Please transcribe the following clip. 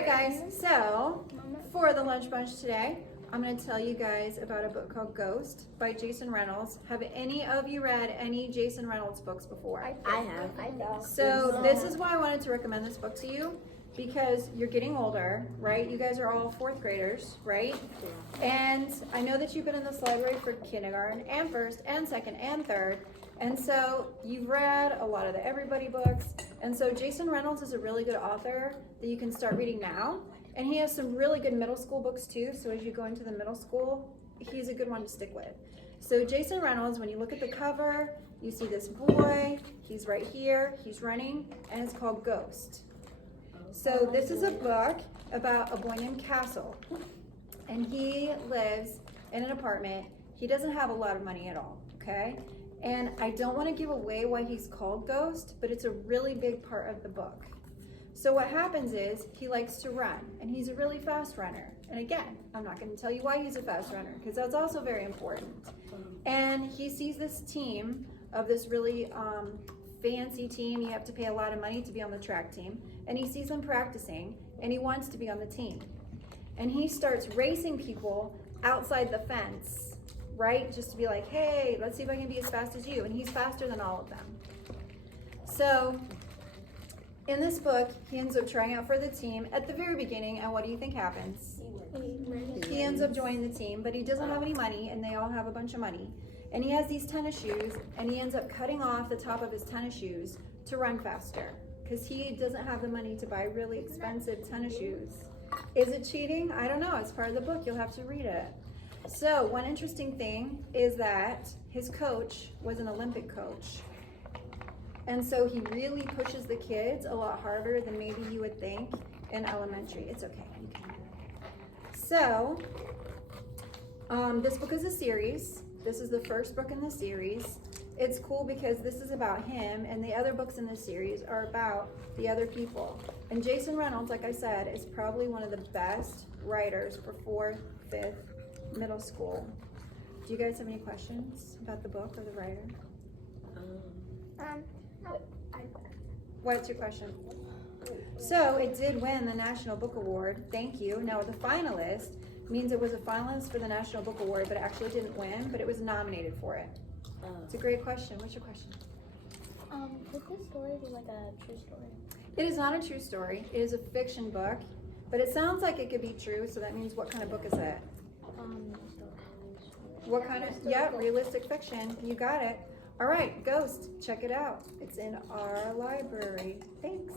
right, guys, so for the lunch bunch today, I'm going to tell you guys about a book called Ghost by Jason Reynolds. Have any of you read any Jason Reynolds books before? I have. So this is why I wanted to recommend this book to you, because you're getting older, right? You guys are all fourth graders, right? And I know that you've been in this library for kindergarten and first and second and third. And so you've read a lot of the Everybody books. And so Jason Reynolds is a really good author that you can start reading now. And he has some really good middle school books too. So as you go into the middle school, he's a good one to stick with. So Jason Reynolds, when you look at the cover, you see this boy. He's right here. He's running, and it's called Ghost. So this is a book about a boy named Castle. And he lives in an apartment. He doesn't have a lot of money at all, okay? And I don't want to give away why he's called Ghost, but it's a really big part of the book. So what happens is he likes to run, and he's a really fast runner. And again, I'm not going to tell you why he's a fast runner, because that's also very important. And he sees this team of this really fancy team. You have to pay a lot of money to be on the track team. And he sees them practicing, and he wants to be on the team. And he starts racing people outside the fence, right? Just to be like, hey, let's see if I can be as fast as you. And he's faster than all of them. So in this book, he ends up trying out for the team at the very beginning. And what do you think happens? He ends up joining the team, but he doesn't have any money, and they all have a bunch of money. And he has these tennis shoes, and he ends up cutting off the top of his tennis shoes to run faster, because he doesn't have the money to buy really expensive tennis shoes. Is it cheating? I don't know. It's part of the book. You'll have to read it. So one interesting thing is that his coach was an Olympic coach. And so he really pushes the kids a lot harder than maybe you would think in elementary. It's okay. You can do it. So this book is a series. This is the first book in the series. It's cool because this is about him, and the other books in this series are about the other people. And Jason Reynolds, like I said, is probably one of the best writers for 4th, 5th, middle school. Do you guys have any questions about the book or the writer? What's your question? So it did win the National Book Award. Thank you. Now the finalist means it was a finalist for the National Book Award, but it actually didn't win, but it was nominated for it. It's a great question. What's your question? Could this story be like a true story? It is not a true story. It is a fiction book, but it sounds like it could be true, so that means what kind of book is it? What kind of, yeah, realistic fiction. You got it. All right, Ghost, check it out. It's in our library. Thanks.